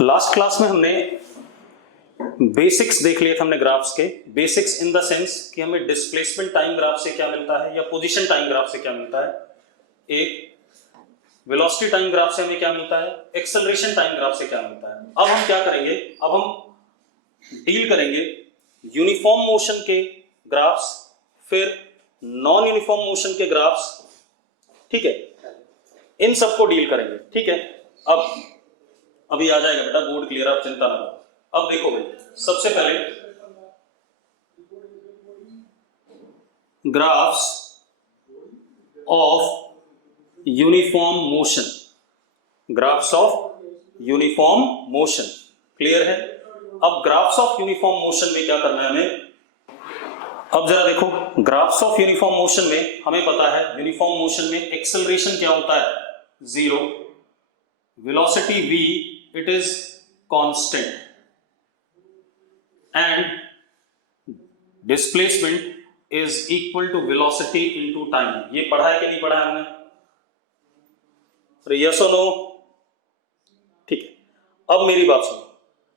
Last class में हमने basics देख लिए थे हमने ग्राफ्स के। बेसिक्स इन द सेंस कि हमें डिस्प्लेसमेंट टाइम ग्राफ से क्या मिलता है या पोजीशन टाइम ग्राफ से क्या मिलता है, एक वेलोसिटी टाइम ग्राफ से हमें क्या मिलता है, एक्सेलरेशन टाइम ग्राफ से क्या मिलता है। अब हम क्या करेंगे, अब हम डील करेंगे यूनिफॉर्म मोशन के ग्राफ्स, फिर नॉन यूनिफॉर्म मोशन के ग्राफ्स, ठीक है, इन सबको डील करेंगे। ठीक है, अब अभी आ जाएगा बेटा, बोर्ड क्लियर, आप चिंता ना करो। अब देखो भाई, सबसे पहले graphs of uniform motion, graphs of uniform motion clear है। अब ग्राफ्स ऑफ यूनिफॉर्म मोशन में क्या करना है हमें, अब जरा देखो, ग्राफ्स ऑफ यूनिफॉर्म मोशन में हमें पता है यूनिफॉर्म मोशन में एक्सेलरेशन क्या होता है, zero, velocity v it is constant and displacement is equal to velocity into time. ये पढ़ा है कि नहीं पढ़ा है हमने, यस और नो? ठीक है, अब मेरी बात सुनो,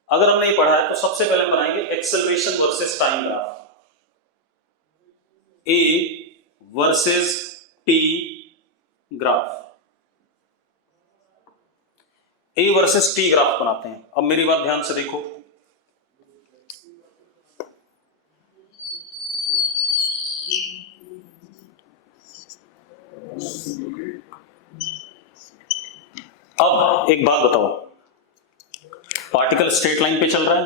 अगर हमने ये पढ़ा है तो सबसे पहले हम बनाएंगे acceleration versus time graph, A versus T graph, A versus T graph बनाते हैं। अब मेरी बात ध्यान से देखो, अब एक बात बताओ, पार्टिकल स्ट्रेट लाइन पे चल रहा है,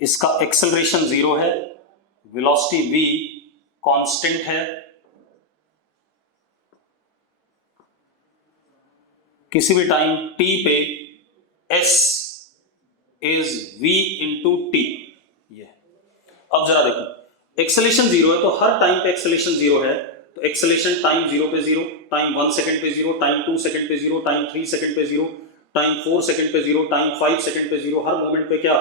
इसका एक्सेलरेशन जीरो है, वेलोसिटी v कांस्टेंट है, किसी भी टाइम t पे s is v into T. ये अब जरा देखो, एक्सेलरेशन जीरो है तो हर टाइम पे एक्सेलरेशन जीरो है, तो एक्सेलरेशन टाइम जीरो पे जीरो, टाइम 1 सेकंड पे जीरो, टाइम 2 सेकंड पे जीरो, टाइम 3 सेकंड पे जीरो, टाइम 4 सेकंड पे जीरो, टाइम 5 सेकंड पे जीरो, हर मोमेंट पे क्या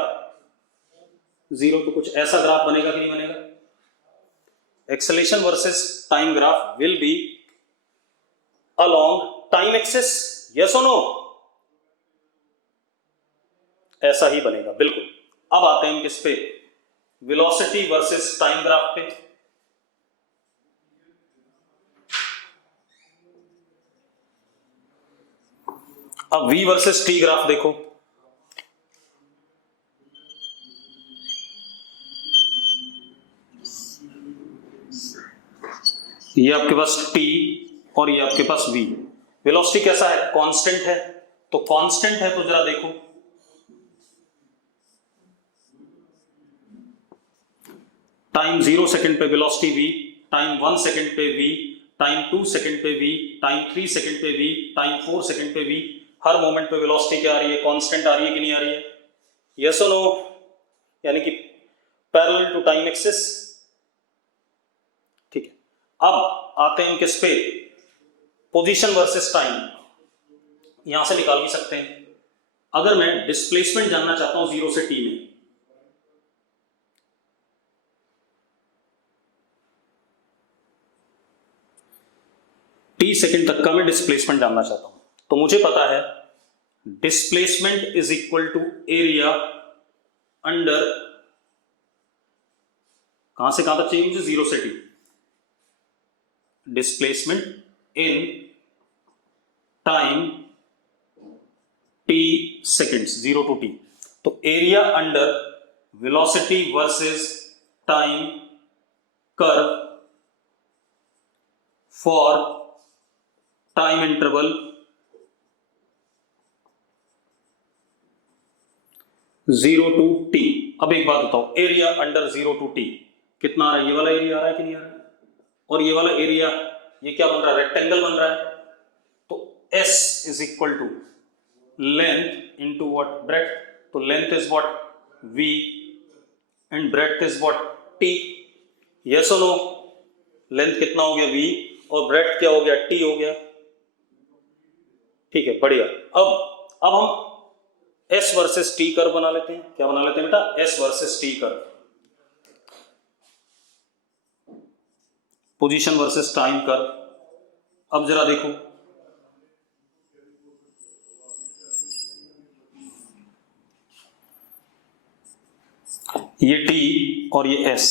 जीरो। तो कुछ ऐसा ग्राफ बनेगा कि नहीं बनेगा? Acceleration versus time graph will B along time axis, yes और नो? ऐसा ही बनेगा बिल्कुल। अब आते हैं किस पे, वेलोसिटी वर्सेस टाइम ग्राफ पे। अब v वर्सेस t ग्राफ देखो, ये आपके पास t और ये आपके पास v। वेलोसिटी कैसा है, कांस्टेंट है, तो कांस्टेंट है तो जरा देखो, टाइम 0 सेकंड पे वेलोसिटी v, टाइम 1 सेकंड पे v, टाइम 2 सेकंड पे v, टाइम 3 सेकंड पे v, टाइम 4 सेकंड पे v, हर मोमेंट पे वेलोसिटी क्या आ रही है, कांस्टेंट आ रही है कि नहीं आ रही है, यस और नो? यानी कि पैरेलल टू टाइम एक्सिस। ठीक है, अब आते हैं किस पे, पोजीशन वर्सेस टाइम। यहां से निकाल भी सकते हैं, अगर मैं डिस्प्लेसमेंट जानना चाहता हूं 0 से t में, t सेकंड तक का मैं डिस्प्लेसमेंट जानना चाहता हूं, तो मुझे पता है displacement is equal to area under, कहां से कहां तक चाहिए मुझे, 0 से t, displacement in time t seconds, 0 to t, तो area under velocity versus time curve for time interval 0 to t। अब एक बात बताओ, एरिया अंडर 0 टू t कितना आ रहा है, ये वाला एरिया आ रहा है कि नहीं आ रहा है, और ये वाला एरिया, ये क्या बन रहा है, रेक्टेंगल बन रहा है, तो s is equal to length into what, breadth, तो length is what v and breadth is what t, yes और नो? लेंथ कितना हो गया v और ब्रेथ क्या हो गया, t हो गया। ठीक है, बढ़िया। अब हम s वर्सेस t कर्व बना लेते हैं, क्या बना लेते हैं बेटा, s versus t curve, position versus time curve. अब जरा देखो, ये t और ये s,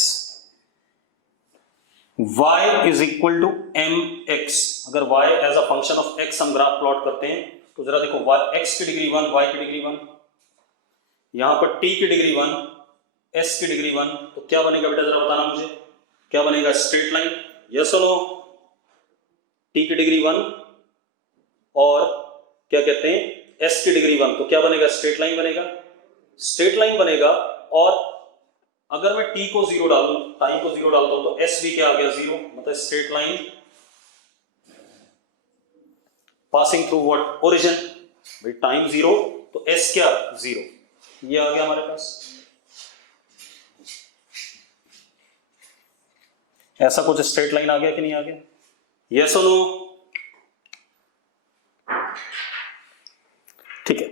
y is equal to M x. अगर y as a function of x हम ग्राफ प्लॉट करते हैं तो जरा देखो, y x की डिग्री 1, y की डिग्री 1, यहां पर t की डिग्री 1, s की डिग्री 1, तो क्या बनेगा बेटा, जरा बताना मुझे, क्या बनेगा? स्ट्रेट लाइन, यस और नो? t की डिग्री 1 और क्या कहते हैं s की डिग्री 1, तो क्या बनेगा? स्ट्रेट लाइन बनेगा, स्ट्रेट लाइन बनेगा। और अगर मैं t को 0 डालूं, टाइम को 0 डालता हूं, तो s भी क्या आ गया? 0, मतलब straight line passing through what? Origin. भाई टाइम 0 तो s क्या? 0। ये आ गया हमारे पास। ऐसा कुछ स्ट्रेट लाइन आ गया कि नहीं आ गया? यस और नो? ठीक है,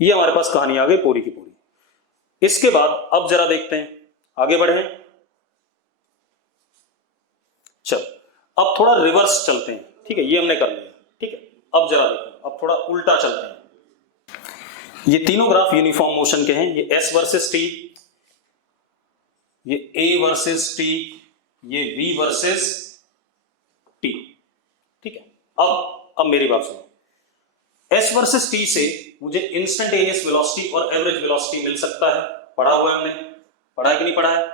ये हमारे पास कहानी आ गई पूरी की पूरी। इसके बाद अब जरा देखते हैं, आगे बढ़े। चल अब थोड़ा रिवर्स चलते हैं, ठीक है, ये हमने कर लिया, ठीक है। अब जरा देखो, अब थोड़ा उल्टा चलते हैं। ये तीनों ग्राफ यूनिफॉर्म मोशन के हैं, ये s वर्सेस t, ये a वर्सेस t, ये v वर्सेस t, ठीक है। अब मेरी बात सुनो, s वर्सेस t से मुझे इंस्टेंटेनियस वेलोसिटी और एवरेज वेलोसिटी मिल सकता है, पढ़ा हुआ है हमने, पढ़ा है कि नहीं पढ़ा है?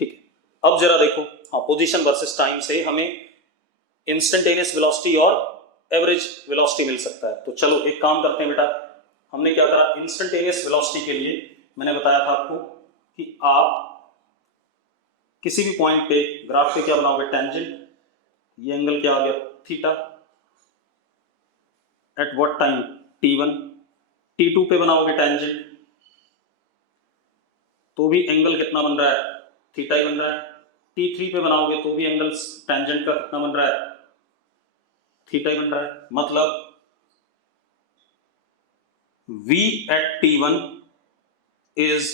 ठीक है, अब जरा देखो, हाँ, पोजीशन वर्सेस टाइम से हमें इंस्टेंटेनियस वेलोसिटी और एवरेज वेलोसिटी मिल सकता है। तो चलो एक काम करते हैं बेटा, हमने क्या करा, इंस्टेंटेनियस वेलोसिटी के लिए मैंने बताया था आपको कि आप किसी भी पॉइंट पे ग्राफ पे क्या बनाओगे? टेंजेंट, ये एंगल क्या आ गया? Theta. Eight what time? t1। t2 पे बनाओगे टेंजेंट, तो भी एंगल कितना बन रहा है? थीटा ही बन रहा है। t3 पे बनाओगे तो भी एंगल टेंजेंट का कितना बन रहा है? थीटा ही बन रहा है। मतलब v at t1 is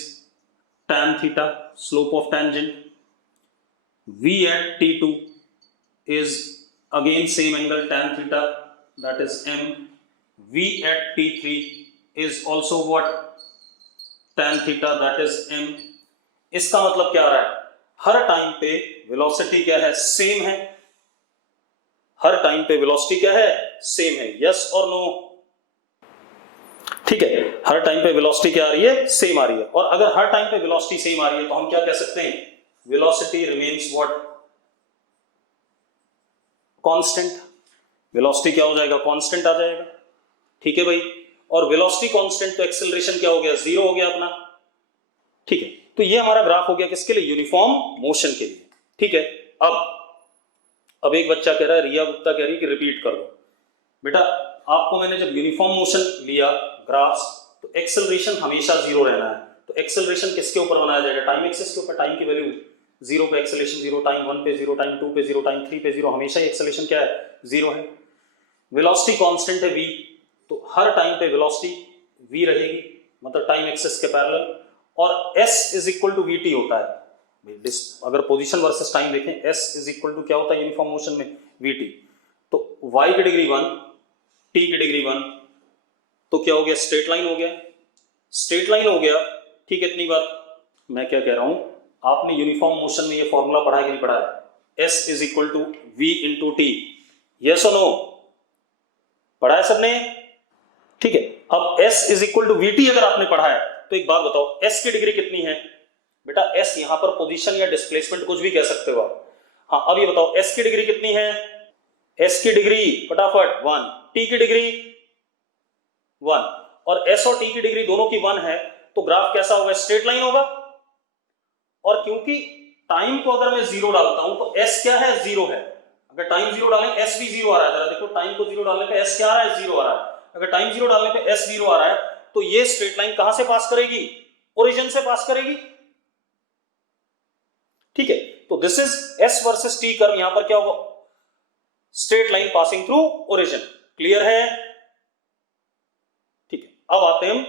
tan theta, slope of tangent. v at t2 is again same angle tan theta, that is m. v at t3 is also what? tan theta, that is m. इसका मतलब क्या आ रहा है? हर time पे velocity क्या है? Same है। हर time पे वेलोसिटी क्या है? सेम है। यस और नो? ठीक है, हर टाइम पे वेलोसिटी क्या आ रही है? सेम आ रही है। और अगर हर टाइम पे वेलोसिटी सेम आ रही है तो हम क्या कह सकते हैं? Velocity remains what? Constant. Velocity क्या हो जाएगा? कांस्टेंट आ जाएगा। ठीक है भाई, और वेलोसिटी कांस्टेंट तो एक्सेलरेशन क्या हो गया? 0 हो गया अपना। ठीक है, तो ये हमारा ग्राफ हो गया किसके लिए? यूनिफॉर्म मोशन के लिए। ठीक है, अब एक बच्चा कह रहा है, रिया गुप्ता कह रही है कि रिपीट कर दो। बेटा आपको मैंने जब यूनिफॉर्म मोशन लिया ग्राफ्स, तो एक्सेलरेशन हमेशा 0 रहना है। तो एक्सेलरेशन किसके ऊपर बनाया जाएगा? टाइम एक्सिस के ऊपर। टाइम की वैल्यू 0 पे एक्सेलरेशन 0, टाइम 1 पे 0, टाइम 2 पे 0, टाइम 3 पे 0, हमेशा ही एक्सेलरेशन क्या है? 0 है। वेलोसिटी कांस्टेंट है v, तो हर टाइम पे वेलोसिटी v रहेगी, मतलब टाइम एक्सिस के पैरेलल। और s is equal to vt होता है। अगर पोजीशन वर्सेस टाइम देखें, s इज इक्वल टू क्या होता है यूनिफॉर्म मोशन में? vt। तो y की डिग्री 1, t की डिग्री 1, तो क्या हो गया? स्ट्रेट लाइन हो गया। स्ट्रेट लाइन हो गया, ठीक है। इतनी बात मैं क्या कह रहा हूं, आपने यूनिफॉर्म मोशन में ये फॉर्मूला पढ़ा है कि नहीं पढ़ा है? s is equal to v into टी। यस और नो? पढ़ा है सबने? ठीक है, अब s is equal to vt अगर आपने पढ़ा है तो एक बात बताओ, s की डिग्री कितनी है? बेटा s यहां पर पोजीशन या डिस्प्लेसमेंट कुछ भी कह सकते हो आप। हाँ, अब ये बताओ s की डिग्री कितनी है? s की डिग्री फटाफट 1, t की डिग्री 1, और s और t की डिग्री दोनों की 1 है, तो ग्राफ कैसा होगा? स्ट्रेट लाइन होगा। और क्योंकि टाइम को अगर मैं 0 डालता हूं तो s क्या है? 0 है। अगर टाइम 0 डालें s भी 0 आ रहा है। जरा देखो, टाइम को 0 डालने पे s क्या आ रहा है? 0 आ रहा है। अगर टाइम 0 डालने पे s 0 आ रहा है, तो ये स्ट्रेट लाइन कहां से पास करेगी? ओरिजिन से पास करेगी। ठीक है, तो this is s versus t curve. यहां पर क्या होगा? Straight line passing through origin. Clear है? ठीक है, अब आते हैं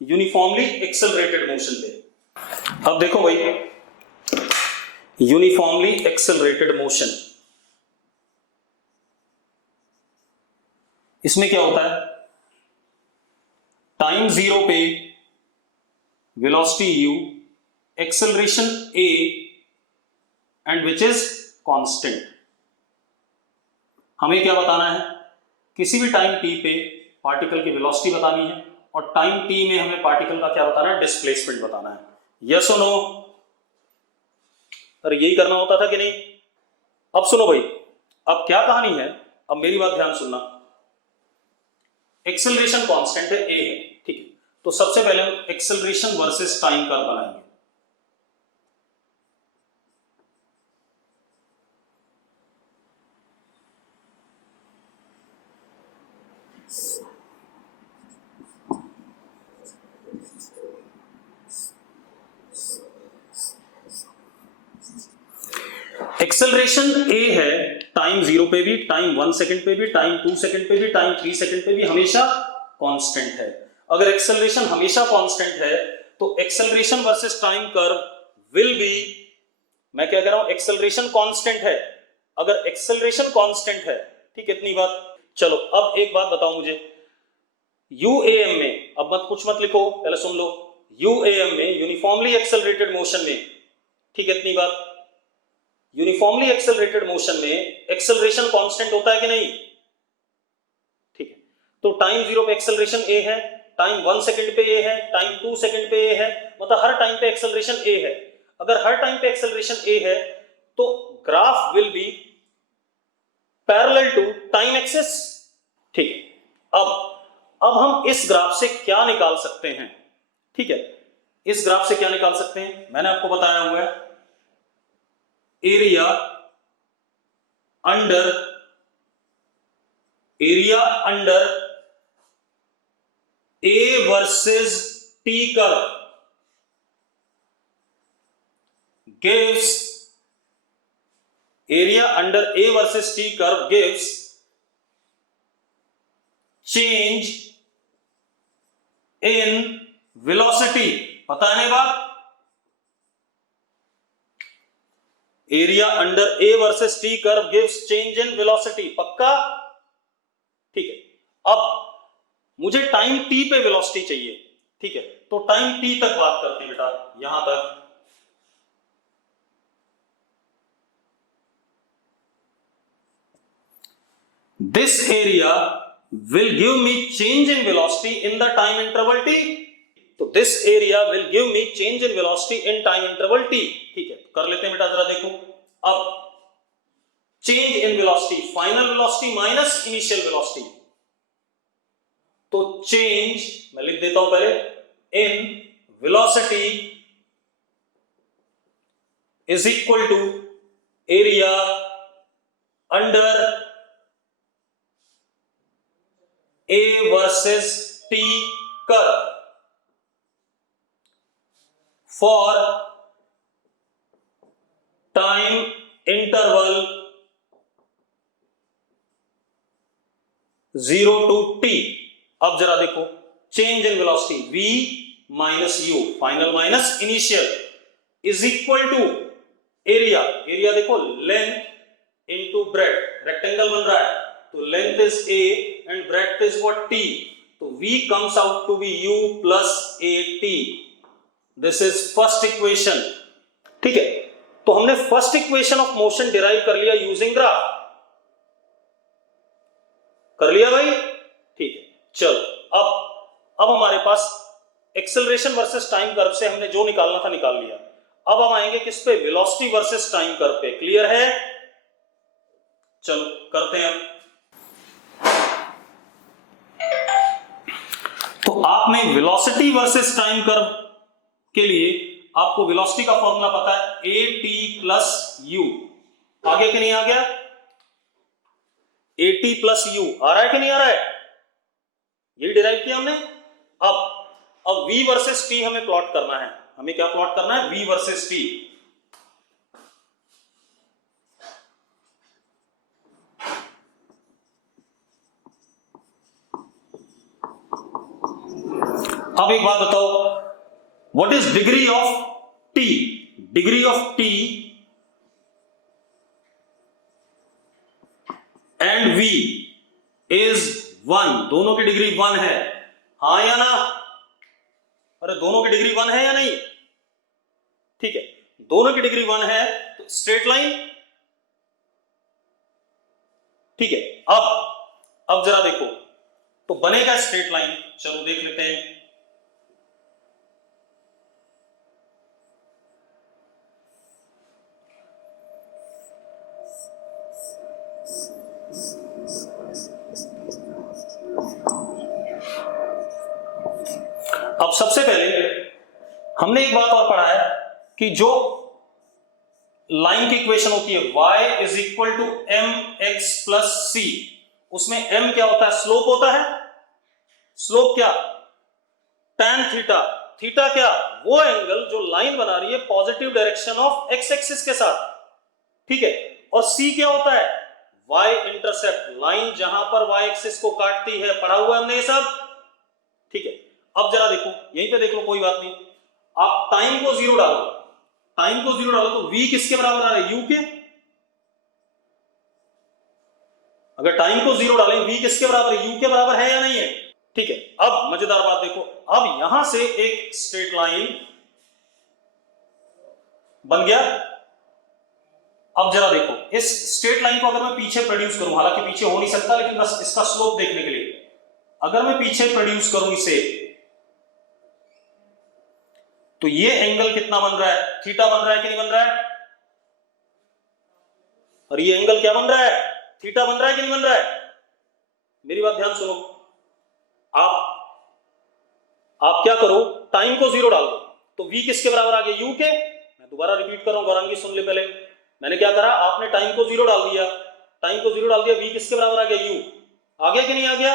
यूनिफॉर्मली एक्सेलरेटेड मोशन पे। अब देखो भाई, यूनिफॉर्मली एक्सेलरेटेड मोशन, इसमें क्या होता है? टाइम 0 पे velocity u, acceleration a, and which is constant. हमें क्या बताना है? किसी भी टाइम t पे पार्टिकल की वेलोसिटी बतानी है और टाइम t में हमें पार्टिकल का क्या बताना है? डिस्प्लेसमेंट बताना है. यस और नो? अरे यही करना होता था कि नहीं? अब सुनो भाई, अब क्या कहानी है, अब मेरी बात ध्यान सुनना. एक्सेलरेशन कांस्टेंट है, a है, ठीक है. तो सबसे पहले हम एक्सेलरेशन वर्सेस टाइम कर्व बनाएंगे. एक्सेलरेशन a है टाइम 0 पे भी, टाइम 1 सेकंड पे भी, टाइम 2 सेकंड पे भी, टाइम 3 सेकंड पे भी हमेशा कांस्टेंट है. अगर एक्सेलरेशन हमेशा कांस्टेंट है तो acceleration versus time curve will be, मैं क्या कह रहा हूं, एक्सेलरेशन कांस्टेंट है. अगर एक्सेलरेशन कांस्टेंट है, ठीक है, इतनी बात. चलो अब एक बात बताओ मुझे, यूएएम में, अब कुछ मत लिखो, पहले सुन लो. यूएएम में, यूनिफॉर्मली एक्सेलरेटेड मोशन में, ठीक है, इतनी बात, यूनिफॉर्मली एक्सेलरेटेड मोशन में एक्सेलरेशन कांस्टेंट होता है कि नहीं? ठीक है. तो टाइम 0 पे एक्सेलरेशन a है, टाइम 1 सेकंड पे a है, टाइम 2 सेकंड पे a है, मतलब हर टाइम पे एक्सेलरेशन a है. अगर हर टाइम पे एक्सेलरेशन a है तो graph will be parallel to time axis. ठीक है. अब हम इस ग्राफ से क्या निकाल सकते हैं? ठीक है, इस ग्राफ से क्या निकाल सकते हैं? मैंने आपको बताया हुआ है, area under A versus T curve gives, area under A versus T curve gives change in velocity. पता है नहीं बात? Area under A versus T curve gives change in velocity. पक्का? ठीक है. अब मुझे टाइम टी पे वेलोसिटी चाहिए, ठीक है, तो टाइम टी तक बात करते हैं बेटा, यहां तक. This area will give me change in velocity in the time interval t. तो this area will give me change in velocity in time interval t. ठीक है, कर लेते हैं बेटा, जरा देखो. अब change in velocity, final velocity minus initial velocity. तो change, मैं लिख देता हूं पहले, in velocity is equal to area under A versus T curve for time interval 0 to T. अब जरा देखो, change in velocity v minus u, final minus initial, is equal to area. area देखो, length into breadth, rectangle बन रहा है, तो length is a and breadth is what? t. तो v comes out to be u plus at. This is first equation. ठीक है, तो हमने first equation of motion derive कर लिया यूजिंग ग्राफ. कर लिया भाई? ठीक है. चलो अब हमारे पास एक्सेलरेशन वर्सेस टाइम कर्व से हमने जो निकालना था निकाल लिया. अब हम आएंगे किस पे? वेलोसिटी वर्सेस टाइम कर्व पे. क्लियर है? चलो करते हैं हम. तो आपने वेलोसिटी वर्सेस टाइम कर्व के लिए आपको वेलोसिटी का फॉर्मूला पता है, ए टी प्लस यू. आगे कि नहीं आ गया? ए टी प्लस यू आ रहा है कि नहीं आ रहा है? यही डिराइव किया हमने. अब v वर्सेस t हमें प्लॉट करना है. हमें क्या प्लॉट करना है? v versus t. अब एक बात बताओ, what is degree of t? Degree of t and v is 1. दोनों की डिग्री 1 है, हाँ या ना? अरे दोनों की डिग्री 1 है या नहीं? ठीक है, दोनों की डिग्री 1 है तो स्ट्रेट लाइन। ठीक है, अब जरा देखो तो बनेगा स्ट्रेट लाइन। चलो देख लेते हैं। अब सबसे पहले हमने एक बात और पढ़ा है कि जो लाइन की इक्वेशन होती है y is equal to M X plus C, उसमें m क्या होता है? स्लोप होता है। स्लोप क्या? tan theta. थीटा क्या? वो एंगल जो लाइन बना रही है positive direction of x axis के साथ। ठीक है, और c क्या होता है? y इंटरसेप्ट, लाइन जहां पर y एक्सिस को काटती है। पढ़ा हुआ हमने ये सब। ठीक है, अब जरा देखो, यहीं पे देख लो, कोई बात नहीं। आप टाइम को जीरो डालो, टाइम को जीरो डालो तो v किसके बराबर आ रहा है? u के। अगर टाइम को जीरो डालें v किसके बराबर है? u के बराबर है या नहीं है? ठीक है, अब मजेदार बात देखो, अब यहां से एक स्ट्रेट लाइन बन गया। अब जरा देखो, इस स्ट्रेट लाइन को अगर मैं पीछे प्रोड्यूस करूं, हालांकि पीछे हो नहीं सकता, लेकिन बस इसका स्लोप देखने के लिए अगर मैं पीछे प्रोड्यूस करूं इसे, तो ये एंगल कितना बन रहा है? थीटा बन रहा है कि नहीं बन रहा है? और ये एंगल क्या बन रहा है? थीटा बन रहा है कि नहीं बन रहा है? मेरी बात ध्यान सुनो। आप क्या करो, टाइम को जीरो डाल दो तो v किसके बराबर आ गया? u के। मैं दोबारा रिपीट कर रहा हूं, गौरांगी सुन ले पहले। मैंने क्या करा, आपने टाइम को जीरो डाल दिया, टाइम को जीरो डाल दिया, v किसके बराबर आ गया? u। आ गया कि नहीं आ गया?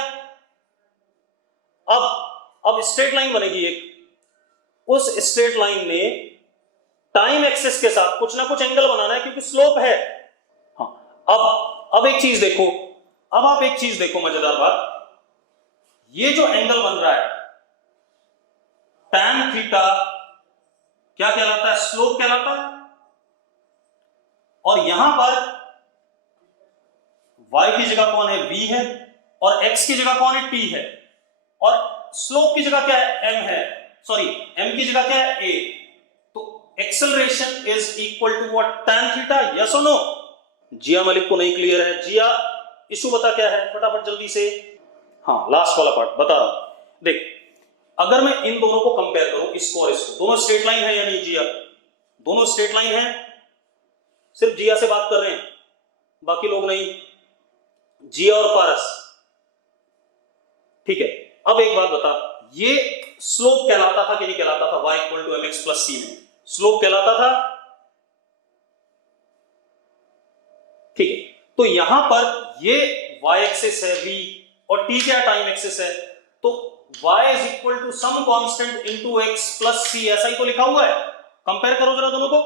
अब स्ट्रेट लाइन बनेगी एक, उस स्ट्रेट लाइन में टाइम एक्सिस के साथ कुछ ना कुछ एंगल बनाना है क्योंकि स्लोप है। हाँ, अब एक चीज देखो, अब आप एक चीज देखो, मजेदार बात, ये जो एंगल बन रहा है tan थीटा क्या कहलाता है? स्लोप कहलाता है। और यहां पर y की जगह कौन है? v है, और x की जगह कौन है? t है, और स्लोप की जगह क्या है? m है, सॉरी m की जगह क्या है? a। तो acceleration is equal to what? tan theta. Yes और नो? जिया मलिक को नहीं क्लियर है? जिया, इशू बता क्या है फटाफट जल्दी से। हाँ, लास्ट वाला पार्ट बता रहा हूं। देख, अगर मैं इन दोनों को कंपेयर करूं, इसको और इसको, दोनों स्ट्रेट लाइन है या नहीं जिया? दोनों स्ट्रेट लाइन है। सिर्फ जिया से बात कर रहे हैं, बाकी लोग नहीं, जिया और पारस। ठीक है, अब एक बात बता, ये स्लोप कहलाता था कि नहीं कहलाता था? y equal to mx plus C में स्लोप कहलाता था। ठीक है, तो यहां पर ये y एक्सिस है v, और t क्या टाइम एक्सिस है, तो y is equal to some constant into x plus c, ऐसा ही तो लिखा हुआ है। कंपेयर करो जरा दोनों को,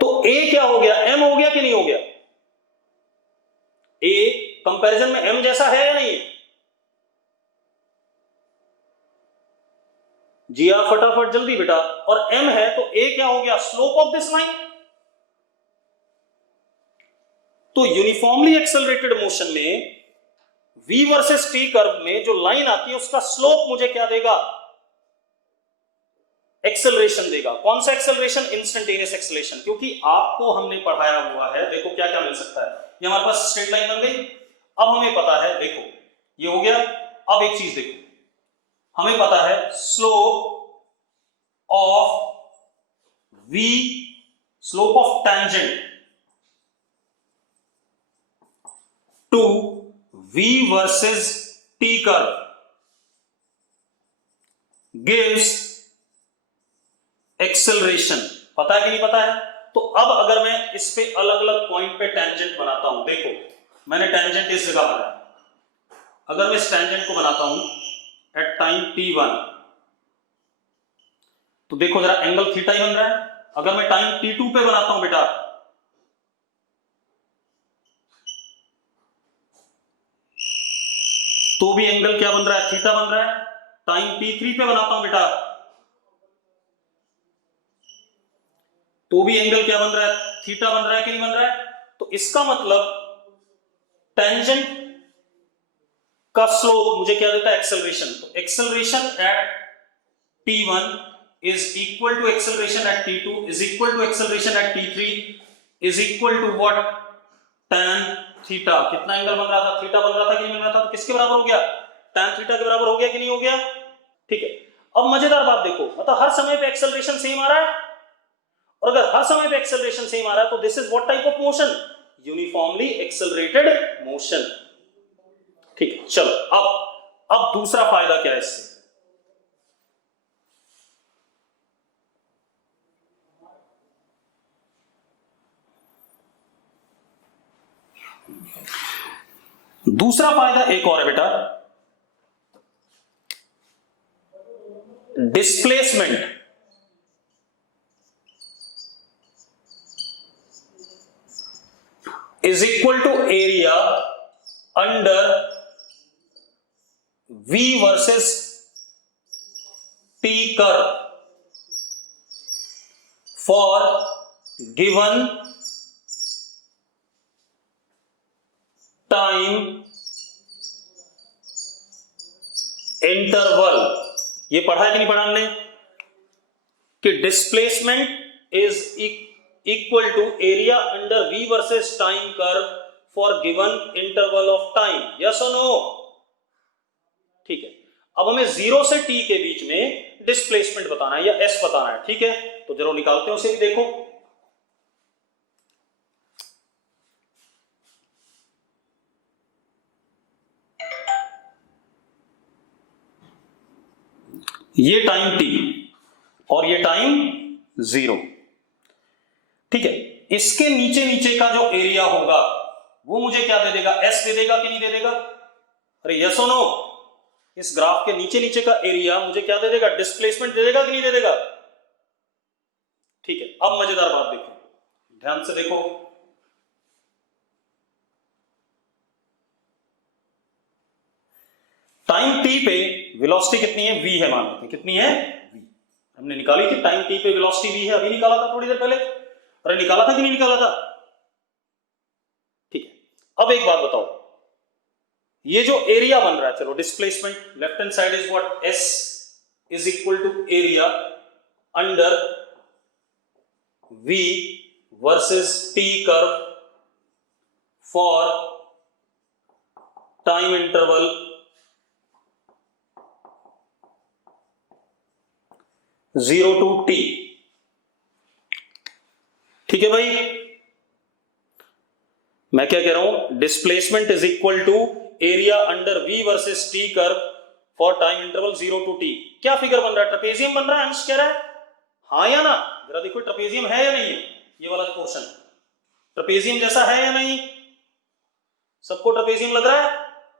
तो a क्या हो गया? m हो गया कि नहीं हो गया? a कंपैरिजन में m जैसा है या नहीं है? जी हाँ, फटाफट जल्दी बेटा। और m है तो a क्या हो गया? Slope of this line. तो यूनिफॉर्मली एक्सेलरेटेड मोशन में v वर्सेस t कर्व में जो लाइन आती है उसका स्लोप मुझे क्या देगा? एक्सेलरेशन देगा। कौन सा एक्सेलरेशन? Instantaneous acceleration. क्योंकि आपको हमने पढ़ाया हुआ है, देखो क्या क्या मिल सकता है। ये हमारे पास स्ट्रेट लाइन बन गई, अब हमें पता है, देखो ये हो गया। अब एक चीज देखो, हमें पता है slope of v, slope of tangent to v versus t curve gives acceleration. पता है कि नहीं पता है? तो अब अगर मैं इस पे अलग अलग पॉइंट पे टेंजेंट बनाता हूं, देखो मैंने टेंजेंट इस जगह बनाया, अगर मैं इस टेंजेंट को बनाता हूं एट टाइम t1, तो देखो जरा एंगल थीटा ही बन रहा है। अगर मैं टाइम t2 पे बनाता हूं बेटा, तो भी एंगल क्या बन रहा है? थीटा बन रहा है। टाइम t3 पे बनाता हूं बेटा, तो भी एंगल क्या बन रहा है? थीटा बन रहा है कि नहीं बन रहा है? तो इसका मतलब टेंजेंट का स्लोप मुझे क्या देता है? एक्सेलरेशन। तो acceleration at t1 is equal to acceleration at t2 is equal to acceleration at t3 is equal to what? tan theta. कितना एंगल बन रहा था? थीटा बन रहा था कि नहीं बन रहा था? तो किसके बराबर हो गया? tan थीटा के बराबर हो गया कि नहीं हो गया? ठीक है। अब मजेदार बात देखो, मतलब हर समय पे एक्सेलरेशन सेम आ रहा है, और अगर हर समय पे एक्सेलरेशन सेम आ रहा है तो this is what type of motion? Uniformly accelerated motion. ठीक है, चलो अब दूसरा फायदा क्या है इससे? दूसरा फायदा एक और है बेटा, displacement is equal to area under V versus T curve for given time interval। ये पढ़ा है कि नहीं पढ़ा हमने कि displacement is equal to area under V versus time curve for given interval of time. Yes और नो? ठीक है, अब हमें 0 से t के बीच में डिस्प्लेसमेंट बताना है या s बताना है। ठीक है, तो जरूर निकालते हैं उसे भी। देखो ये टाइम t और ये टाइम 0। ठीक है, इसके नीचे नीचे का जो एरिया होगा वो मुझे क्या दे देगा? s दे देगा कि नहीं दे देगा? अरे यस और नो? इस ग्राफ के नीचे नीचे का एरिया मुझे क्या दे देगा? डिस्प्लेसमेंट दे देगा कि नहीं दे देगा? ठीक है, अब मजेदार बात देखो, ध्यान से देखो। टाइम t पे वेलोसिटी कितनी है? v है, मान लेते हैं। कितनी है? v। हमने निकाली थी टाइम t पे वेलोसिटी v है, अभी निकाला था थोड़ी देर पहले। अरे निकाला था कि नहीं निकाला था? ठीक है, अब एक बात बताओ, ये जो एरिया बन रहा है, चलो displacement left hand side is what? s is equal to area under v versus t curve for time interval 0 to t। ठीक है भाई, मैं क्या कह रहा हूं? Displacement is equal to area under v versus t curve for time interval 0 to t। क्या figure बन रहा है? ट्रेपेजियम बन रहा है। अंश कह रहा है हाँ या ना? जरा देखो ट्रेपेजियम है या नहीं है? ये वाला पोर्शन ट्रेपेजियम जैसा है या नहीं? सबको ट्रेपेजियम लग रहा है?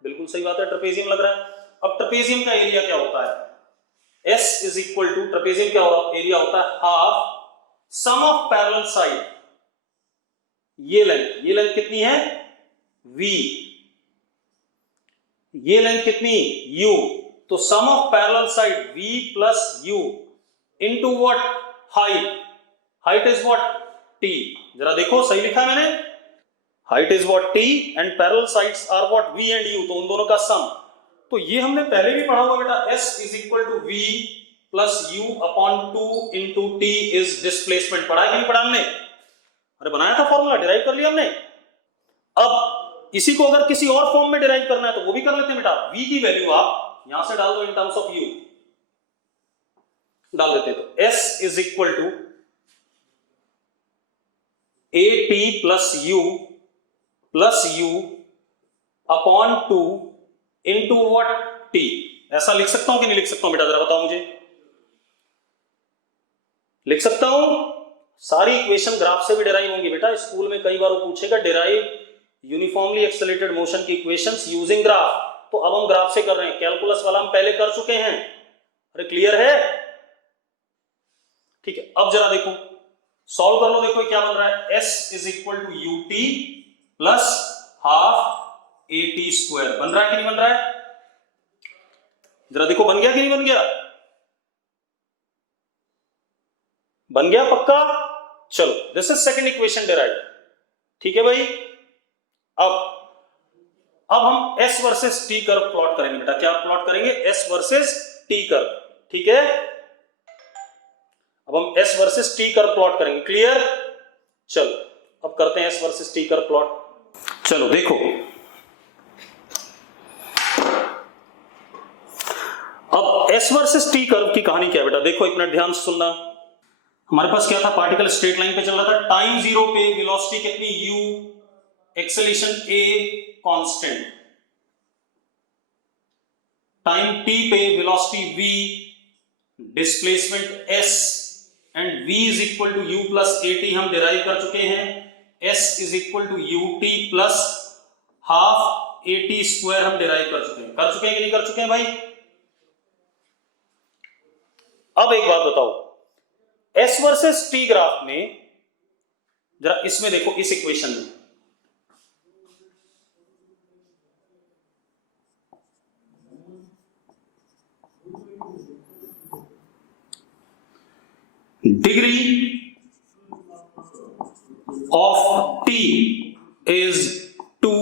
बिल्कुल सही बात है, ट्रेपेजियम लग रहा है। अब ट्रेपेजियम का एरिया क्या होता है? S is equal to, trapezium क्या एरिया होता है? Half sum of parallel side. ये लेंथ कितनी है? V। ये लेंथ कितनी? U। तो sum of parallel side V plus U into what? Height is what? T। जरा देखो सही लिखा है मैंने, height is what? T and parallel sides are what? V and U। तो उन दोनों का सम। तो ये हमने पहले भी पढ़ा हुआ बेटा, S is equal to V plus U upon 2 into T is displacement. पढ़ा है कि नहीं पढ़ा हमने? अरे बनाया था फॉर्मूला, डिराइव कर लिया हमने। अब इसी को अगर किसी और फॉर्म में डिराइव करना है तो वो भी कर लेते हैं बेटा। V की वैल्यू आप यहां से डाल दो इन टर्म्स ऑफ U, डाल देते हैं तो S is equal to AT plus U upon 2 into what? T। ऐसा लिख सकता हूं कि नहीं लिख सकता हूं बेटा? जरा बताओ मुझे। लिख सकता हूं? सारी इक्वेशन ग्राफ से भी डिराइव होंगी बेटा। स्कूल में कई बार वो पूछेगा डिराइव यूनिफॉर्मली एक्सेलरेटेड मोशन की इक्वेशंस यूजिंग ग्राफ। तो अब हम ग्राफ से कर रहे हैं, कैलकुलस वाला हम पहले कर चुके हैं। अरे क्लियर है? ठीक है, अब जरा देखो, सॉल्व कर लो। देखो क्या बन रहा है? S is equal to UT plus half AT square. बन रहा है कि नहीं बन रहा है? जरा देखो बन गया कि नहीं बन गया? बन गया पक्का? चलो this is second equation derive. ठीक है भाई, अब हम S versus T curve plot करेंगे बेटा। क्या प्लॉट करेंगे? S versus T curve. ठीक है, अब हम S versus T curve plot करेंगे। क्लियर? चलो अब करते हैं S versus T curve plot. चलो देखो, अब एस वर्सेस टी कर्व की कहानी क्या है बेटा, देखो एक मिनट ध्यान से सुनना। हमारे पास क्या था, पार्टिकल स्ट्रेट लाइन पे चल रहा था, टाइम जीरो पे वेलोसिटी कितनी u, acceleration a constant, time t पे velocity v, displacement s and v is equal to u plus at हम डिराइव कर चुके हैं, s is equal to ut plus half at square हम derive कर चुके हैं कि नहीं कर चुके हैं भाई? अब एक बात बताओ, S वर्सेस T ग्राफ में जरा इसमें देखो, इस इक्वेशन में degree of T is 2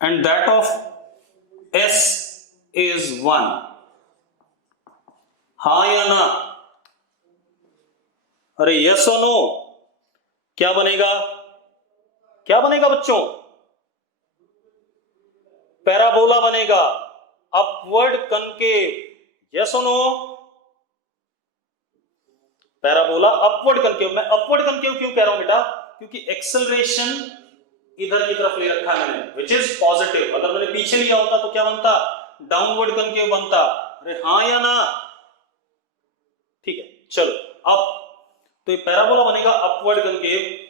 and that of S is 1, हाँ या ना? अरे यस और नो? क्या बनेगा, क्या बनेगा बच्चों? पैराबोला बनेगा, अपवर्ड कनकेव। यस और नो? Parabola upward concave. मैं अपवर्ड कनकेव क्यों कह रहा हूं बेटा? क्योंकि एक्सेलरेशन इधर की तरफ ले रखा है मैंने, विच इज पॉजिटिव। अगर मैंने पीछे लिया होता तो क्या बनता, डाउनवर्ड कनकेव बनता। अरे हाँ या ना? ठीक है, चलो अब तो ये पैराबोला बनेगा अपवर्ड कनकेव।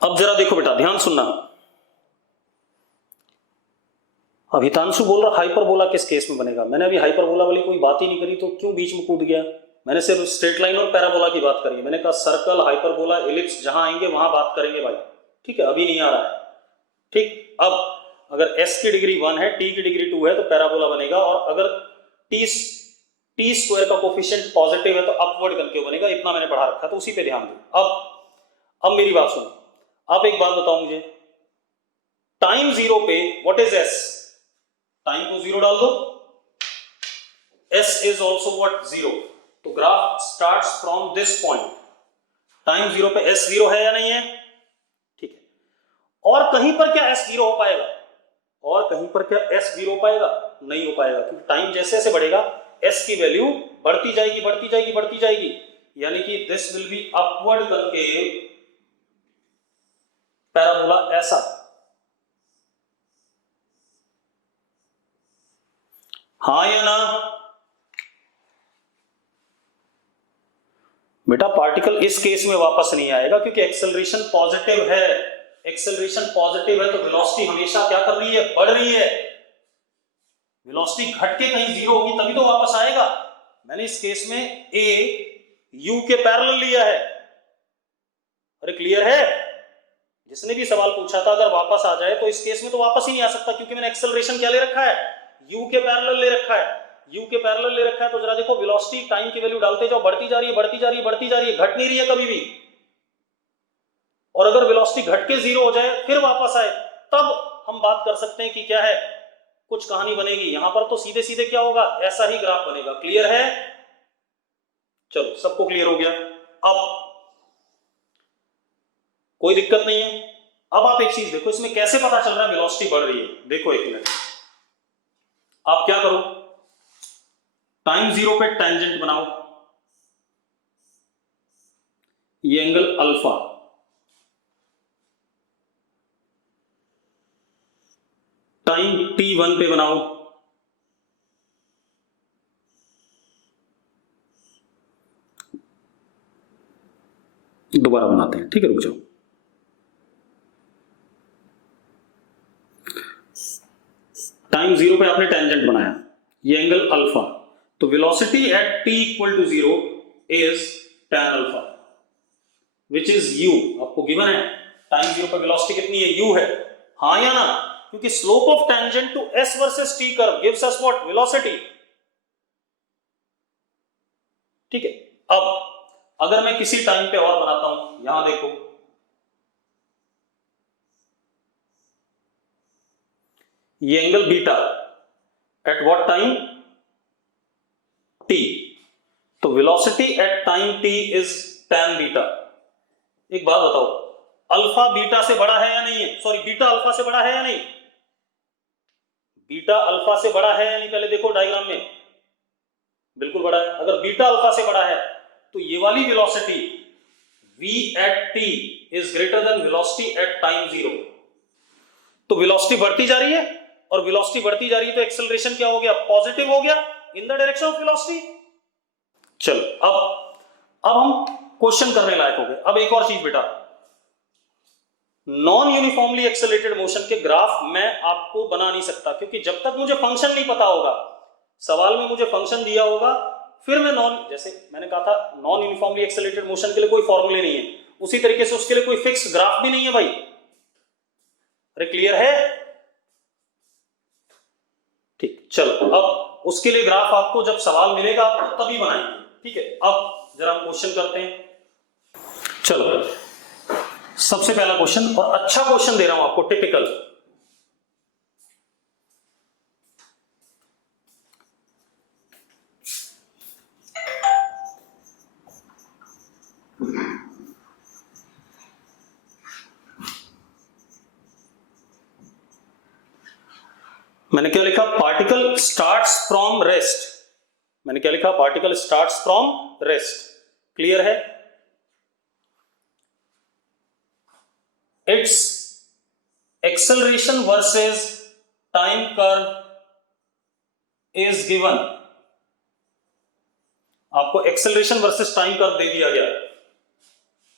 अब जरा देखो बेटा, ध्यान सुनना। अभितांशु बोल रहा हाइपरबोला किस केस में बनेगा। मैंने अभी हाइपरबोला वाली कोई बात ही नहीं करी, तो क्यों बीच में कूद गया? मैंने सिर्फ स्ट्रेट लाइन और पैराबोला की बात करी है। मैंने कहा सर्कल, हाइपरबोला, एलिप्स जहां आएंगे वहां बात करेंगे भाई, ठीक है? अभी नहीं आ रहा है, ठीक। अब अगर s की डिग्री 1 है, t की डिग्री 2 है, तो पैराबोला बनेगा। और अगर t स्क्वायर का कोफिशिएंट पॉजिटिव है तो अपवर्ड कनकेव बनेगा। इतना मैंने पढ़ा रखा, तो उसी पे ध्यान दो। अब मेरी बात सुनो। अब एक बात बताओ मुझे, टाइम जीरो पे व्हाट इज s? टाइम को जीरो डाल दो, s is also what, zero. तो graph starts from this point. Time zero पे s जीरो है या नहीं है? ठीक है। और कहीं पर क्या s जीरो हो पाएगा? और कहीं पर क्या s जीरो हो पाएगा? नहीं हो पाएगा, क्योंकि टाइम जैसे जैसे बढ़ेगा s की वैल्यू बढ़ती जाएगी, बढ़ती जाएगी, बढ़ती जाएगी। यानी कि this will be upward concave parabola, ऐसा। हाँ या ना? बेटा पार्टिकल इस केस में वापस नहीं आएगा, क्योंकि एक्सेलरेशन पॉजिटिव है। एक्सेलरेशन पॉजिटिव है तो वेलोसिटी हमेशा क्या कर रही है, बढ़ रही है। वेलोसिटी घट के कहीं जीरो होगी तभी तो वापस आएगा। मैंने इस केस में a u के पैरेलल लिया है। अरे क्लियर है? जिसने भी सवाल पूछा था अगर वापस आ जाए, तो इस केस में तो वापस ही नहीं आ सकता, क्योंकि मैंने एक्सेलरेशन क्या ले रखा है, u के पैरेलल ले रखा है। u के पैरेलल ले रखा है तो जरा देखो, वेलोसिटी टाइम की वैल्यू डालते जाओ, बढ़ती जा रही है, बढ़ती जा रही है, बढ़ती जा रही है, घट नहीं रही है कभी भी। और अगर वेलोसिटी घट के जीरो हो जाए फिर वापस आए, तब हम बात कर सकते हैं कि क्या है, कुछ कहानी बनेगी। यहां पर तो सीधे सीधे क्या होगा, ऐसा ही ग्राफ बनेगा। क्लियर है? चलो सबको क्लियर हो गया। अब कोई दिक्कत नहीं है। अब आप एक चीज देखो, इसमें कैसे पता चल रहा है वेलोसिटी बढ़ रही है। देखो एक मिनट, आप क्या करो, टाइम जीरो पे टेंजेंट बनाओ, ये एंगल अल्फा, टाइम t1 पे बनाओ, दोबारा बनाते हैं, ठीक है? रुक जाओ। टाइम जीरो पे आपने टेंजेंट बनाया, ये एंगल अल्फा, तो velocity at t equal to zero is tan alpha, which is u। आपको गिवन है टाइम जीरो पे वेलोसिटी कितनी है, u है। हाँ या ना? क्योंकि slope of tangent to s versus t curve gives us what, velocity. ठीक है। अब अगर मैं किसी टाइम पे और बनाता हूं, यहां देखो, ये angle beta at what time, T, तो velocity at time T is tan beta. एक बात बताओ, अल्फा बीटा से बड़ा है या नहीं है, सॉरी बीटा अल्फा से बड़ा है या नहीं, बीटा अल्फा से बड़ा है या नहीं, पहले देखो डायग्राम में, बिल्कुल बड़ा है। अगर बीटा अल्फा से बड़ा है तो ये वाली velocity v at t is greater than velocity at time 0। तो वेलोसिटी बढ़ती जा रही है, और वेलोसिटी बढ़ती जा रही है तो एक्सेलरेशन क्या हो गया, पॉजिटिव हो गया in the direction of velocity. चलो अब हम क्वेश्चन करने लायक हो गए। अब एक और चीज बेटा, नॉन यूनिफॉर्मली एक्सेलरेटेड मोशन के ग्राफ मैं आपको बना नहीं सकता, क्योंकि जब तक मुझे फंक्शन नहीं पता होगा, सवाल में मुझे फंक्शन दिया होगा, फिर मैं जैसे मैंने कहा था नॉन यूनिफॉर्मली एक्सेलरेटेड मोशन के लिए कोई फॉर्मूले नहीं है, उसी तरीके से उसके लिए कोई फिक्स ग्राफ भी नहीं है भाई। अरे क्लियर है? ठीक, चलो अब उसके लिए ग्राफ आपको जब सवाल मिलेगा आपको तभी बनाएंगे, ठीक है। अब जरा हम क्वेश्चन करते हैं। चलो सबसे पहला क्वेश्चन, और अच्छा क्वेश्चन दे रहा हूं आपको, टिपिकल। मैंने क्या लिखा, पार्टिकल स्टार्ट्स फ्रॉम रेस्ट। मैंने क्या लिखा, particle starts from rest. Clear है? It's acceleration versus time curve is given. आपको एक्सेलरेशन वर्सेस टाइम कर्व दे दिया गया।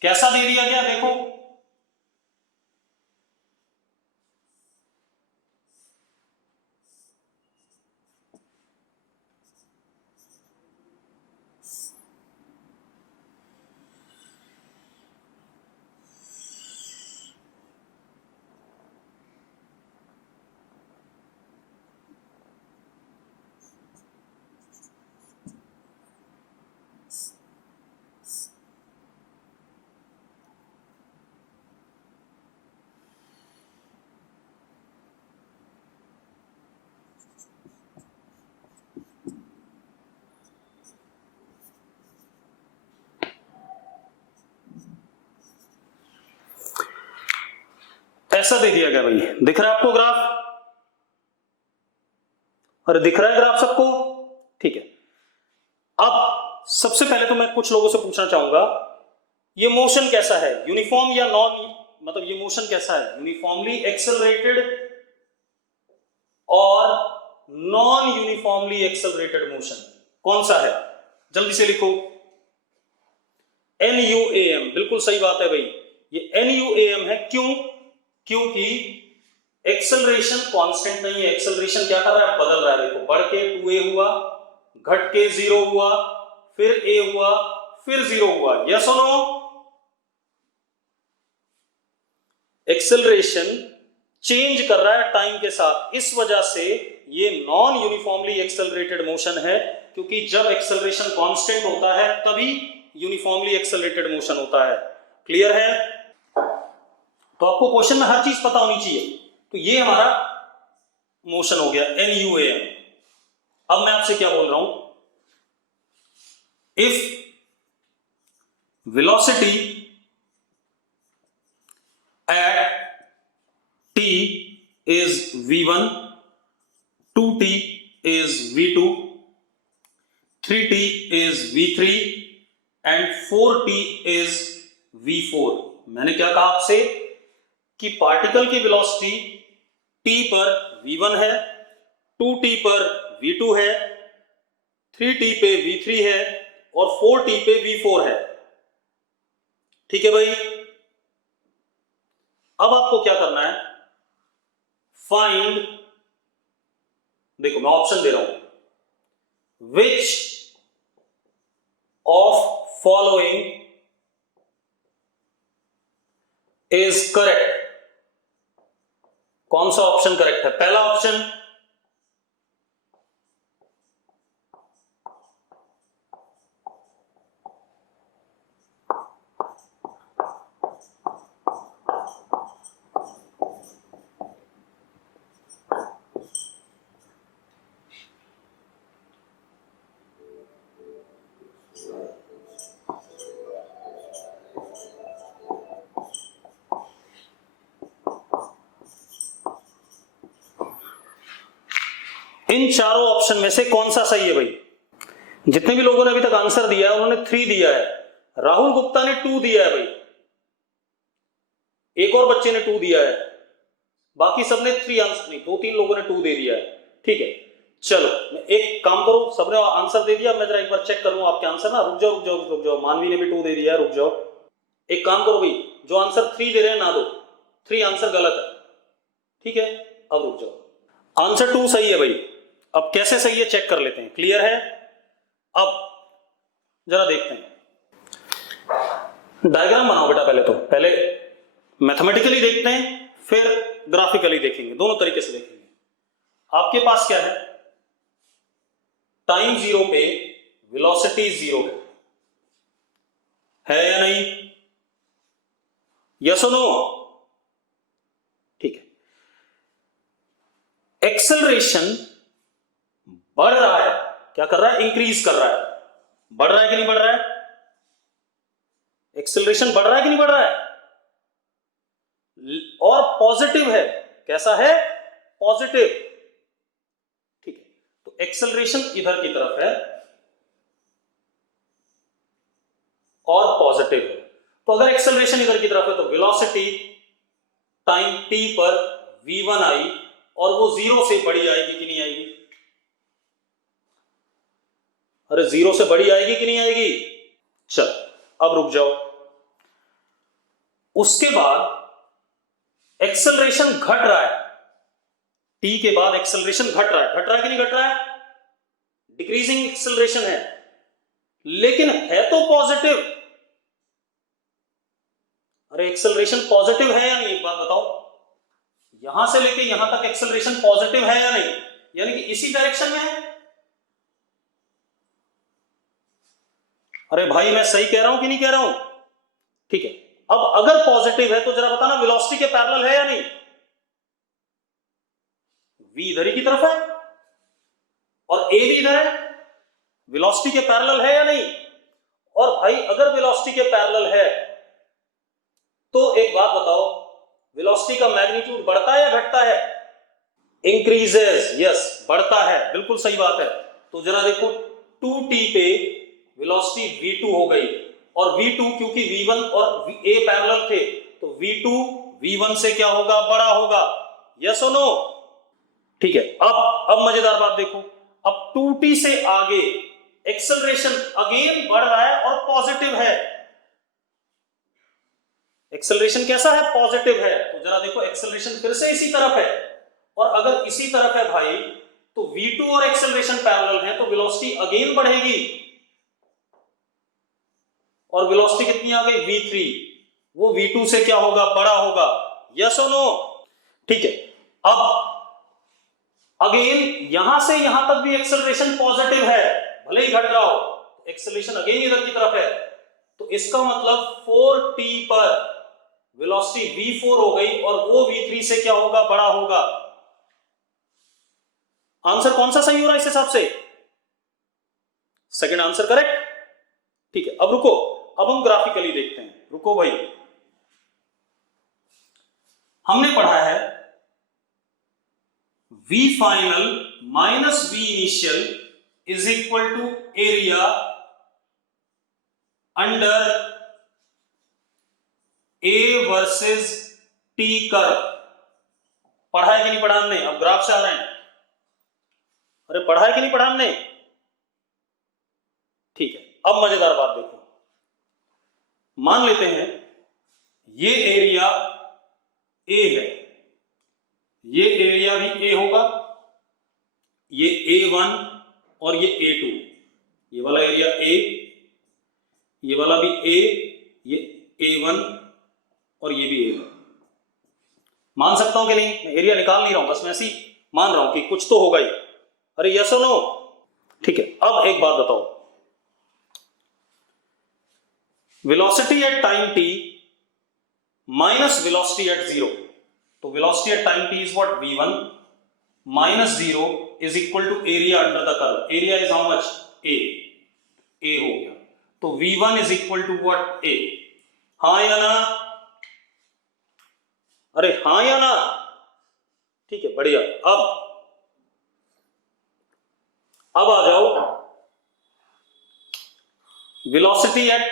कैसा दे दिया गया, देखो, ऐसा दे दिया गया भाई। दिख रहा है आपको ग्राफ? अरे दिख रहा है ग्राफ सबको? ठीक है। अब सबसे पहले तो मैं कुछ लोगों से पूछना चाहूंगा, ये मोशन कैसा है, यूनिफॉर्म या नॉन, मतलब ये मोशन कैसा है, यूनिफॉर्मली एक्सेलरेटेड और नॉन यूनिफॉर्मली एक्सेलरेटेड मोशन कौन सा है? जल्दी से लिखो। NUAM, बिल्कुल सही बात है भाई, ये NUAM है। क्यों? क्योंकि एक्सेलरेशन कांस्टेंट नहीं है, एक्सेलरेशन क्या कर रहा है, बदल रहा है। देखो, बढ़ के 2a हुआ, घट के 0 हुआ, फिर a हुआ, फिर 0 हुआ। यस और नो? एक्सेलरेशन चेंज कर रहा है टाइम के साथ, इस वजह से ये नॉन यूनिफॉर्मली एक्सेलरेटेड मोशन है, क्योंकि जब एक्सेलरेशन कांस्टेंट होता है तभी यूनिफॉर्मली एक्सेलरेटेड मोशन होता है। क्लियर है? तो आपको क्वेश्चन में हर चीज पता होनी चाहिए। तो ये हमारा मोशन हो गया NUAM। अब मैं आपसे क्या बोल रहा हूं, if velocity at t is v1, 2t is v2, 3t is v3 and 4t is v4। मैंने क्या कहा आपसे कि पार्टिकल की वेलोसिटी t पर v1 है, 2t पर v2 है, 3t पे v3 है और 4t पे v4 है। ठीक है भाई? अब आपको क्या करना है, फाइंड, देखो मैं ऑप्शन दे रहा हूं, which of following is correct. कौन सा ऑप्शन करेक्ट है? पहला ऑप्शन, इन चारों ऑप्शन में से कौन सा सही है भाई? जितने भी लोगों ने अभी तक आंसर दिया है उन्होंने 3 दिया है। राहुल गुप्ता ने 2 दिया है भाई, एक और बच्चे ने 2 दिया है, बाकी सबने 3 आंसर, नहीं 2-3 लोगों ने 2 दे दिया है। ठीक है, चलो एक काम करो, सबने आंसर दे दिया, मैं जरा एक बार चेक कर लूं आपके आंसर ना। रुक जाओ, मानवी ने भी 2 दे दिया है, रुक जाओ। एक काम करो भाई, जो आंसर 3 दे रहे हैं ना दो, 3 आंसर गलत है। ठीक है, अब रुक जाओ, आंसर 2 सही है भाई। अब कैसे सही है चेक कर लेते हैं, क्लियर है? अब जरा देखते हैं, डायग्राम बनाओ बेटा। पहले मैथमेटिकली देखते हैं, फिर ग्राफिकली देखेंगे, दोनों तरीके से देखेंगे। आपके पास क्या है, टाइम 0 पे वेलोसिटी 0 है या नहीं? यस और नो? ठीक है, एक्सेलरेशन बढ़ रहा है, क्या कर रहा है? इंक्रीज कर रहा है। बढ़ रहा है कि नहीं बढ़ रहा है? एक्सेलरेशन बढ़ रहा है कि नहीं बढ़ रहा है? और पॉजिटिव है, कैसा है? पॉजिटिव। ठीक है, तो एक्सेलरेशन इधर की तरफ है और पॉजिटिव है। तो अगर एक्सेलरेशन इधर की तरफ है तो वेलोसिटी टाइम t पर v1 आई, और वो 0 से बड़ी आएगी कि नहीं आएगी? अरे 0 से बड़ी आएगी कि नहीं आएगी? चल अब रुक जाओ, उसके बाद एक्सेलरेशन घट रहा है, t के बाद एक्सेलरेशन घट रहा है कि नहीं घट रहा है? डिक्रीजिंग एक्सेलरेशन है, लेकिन है तो पॉजिटिव। अरे एक्सेलरेशन पॉजिटिव है या नहीं, एक बात बताओ, यहां से लेके यहां तक एक्सेलरेशन पॉजिटिव है या नहीं? यानी कि इसी डायरेक्शन में है। अरे भाई मैं सही कह रहा हूं कि नहीं कह रहा हूं? ठीक है, अब अगर पॉजिटिव है तो जरा बताना वेलोसिटी के पैरेलल है या नहीं? v इधर ही की तरफ है और a भी इधर है, वेलोसिटी के पैरेलल है या नहीं? और भाई अगर वेलोसिटी के पैरेलल है तो एक बात बताओ, वेलोसिटी का मैग्नीट्यूड बढ़ता है या घटता है? इंक्रीजेस, यस बढ़ता है, बिल्कुल सही बात है। तो जरा देखो 2t पे वेलोसिटी v2 हो गई, और v2 क्योंकि v1 और a पैरेलल थे तो v2 v1 से क्या होगा? बड़ा होगा। यस और नो? ठीक है, अब मजेदार बात देखो, अब 2t से आगे एक्सेलरेशन अगेन बढ़ रहा है और पॉजिटिव है। एक्सेलरेशन कैसा है? पॉजिटिव है। तो जरा देखो एक्सेलरेशन फिर से इसी तरफ है, और अगर इसी तरफ है भाई तो v2 और एक्सेलरेशन पैरेलल है, तो वेलोसिटी अगेन बढ़ेगी, और वेलोसिटी कितनी आ गई? v3, वो v2 से क्या होगा? बड़ा होगा। यस और नो? ठीक है, अब अगेन यहां से यहां तक भी एक्सेलरेशन पॉजिटिव है, भले ही घट रहा हो, एक्सेलरेशन अगेन इधर की तरफ है, तो इसका मतलब 4t पर वेलोसिटी v4 हो गई, और वो v3 से क्या होगा? बड़ा होगा। आंसर कौन सा सही हो रहा है इस हिसाब से? Second answer correct. ठीक है, अब रुको, अब हम ग्राफिकली देखते हैं। रुको भाई, हमने पढ़ा है v final minus v initial is equal to area under a versus t curve. पढ़ा है कि नहीं पढ़ा हमने? अब ग्राफ से आ रहे हैं। अरे पढ़ा है कि नहीं पढ़ा हमने? ठीक है, अब मजेदार बात देखो, मान लेते हैं ये एरिया a है, ये एरिया भी a होगा, ये a1 और ये a2, ये वाला एरिया a, ये वाला भी a, ये a1 और ये भी a1। मान सकता हूं कि नहीं? मैं एरिया निकाल नहीं रहा हूं, बस मैं ऐसी मान रहा हूं कि कुछ तो होगा ही। अरे यस और नो? ठीक है, अब एक बात बताओ, velocity at time t minus velocity at 0, तो velocity at time t is what? v1 minus 0 is equal to area under the curve. Area is how much? a हो गया, तो v1 is equal to what? a। हाँ या ना? अरे हाँ या ना? ठीक है, बढ़िया। अब अब आ जाओ वेलोसिटी एट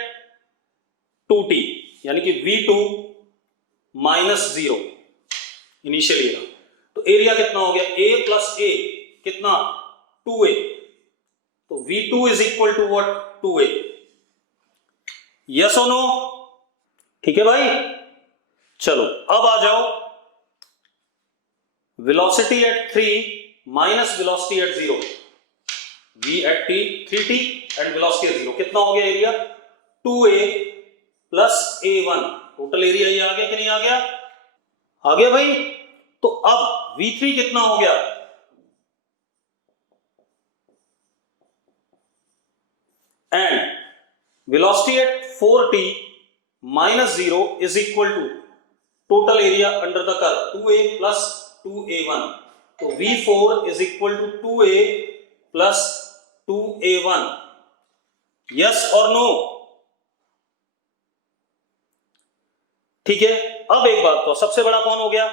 2t यानी कि v2 माइनस 0 इनिशियल एरिया। तो एरिया कितना हो गया, a प्लस a कितना 2a, तो v2 is equal to what 2a। Yes और नो? ठीक है भाई, चलो अब आ जाओ velocity at 3 minus velocity at 0, v at t 3t and velocity at 0 कितना हो गया area 2a plus a1। Total area ये आ गया कि नहीं आ गया? आ गया भाई। तो अब v3 कितना हो गया, and velocity at 4t minus 0 is equal to total area under the curve 2a plus 2a1। तो v4 is equal to 2a plus 2a1। Yes और नो? ठीक है, अब एक बात तो सबसे बड़ा कौन हो गया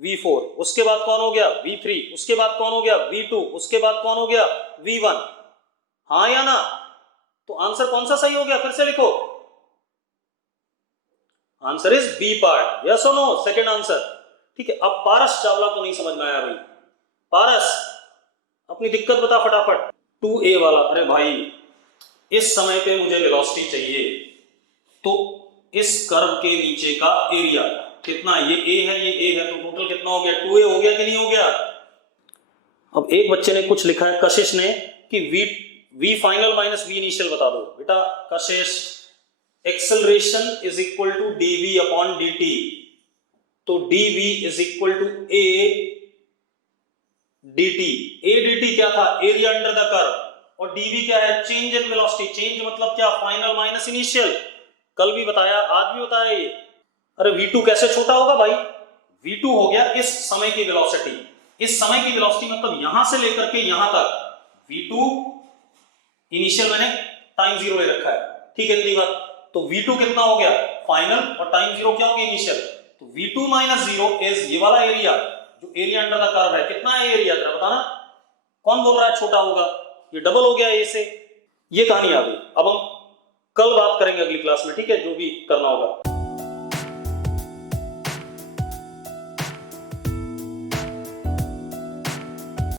v4, उसके बाद कौन हो गया v3, उसके बाद कौन हो गया v2, उसके बाद कौन हो गया v1। हाँ या ना? तो आंसर कौन सा सही हो गया, फिर से लिखो। Answer is B part. Yes और नो? Second answer. ठीक है, अब पारस चावला को नहीं समझ में आया भाई। पारस अपनी दिक्कत बता फटाफट। 2a वाला, अरे भाई इस समय पे मुझे वेलोसिटी चाहिए, तो इस कर्व के नीचे का एरिया कितना, ये a है ये a है, तो टोटल कितना हो गया 2a हो गया कि नहीं हो गया? अब एक बच्चे ने कुछ लिखा है, कशिश ने, कि v final minus v initial बता दो। बेटा Kashish, acceleration is equal to dv upon dt, तो dv is equal to a dt। a dt क्या था, एरिया अंडर द कर्व, और dv क्या है, चेंज इन वेलोसिटी। चेंज मतलब क्या, फाइनल माइनस इनिशियल। कल भी बताया, आज भी बताया ये। अरे v2 कैसे छोटा होगा भाई, v2 हो गया इस समय की वेलोसिटी। इस समय की वेलोसिटी मतलब यहां से लेकर के यहां तक, v2 इनिशियल मैंने टाइम 0 ले रखा है, ठीक है इतनी बात। तो v2 कितना हो गया फाइनल, और टाइम 0 क्या हो गया इनिशियल। तो v2 माइनस 0 इज ये वाला एरिया, जो एरिया अंडर द कर्व है। कितना है एरिया जरा बताना, कौन बोल रहा है छोटा होगा, ये डबल हो गया ए से। ये कहानी आ गई। अब हम कल बात करेंगे अगली क्लास में, ठीक है, जो भी करना होगा।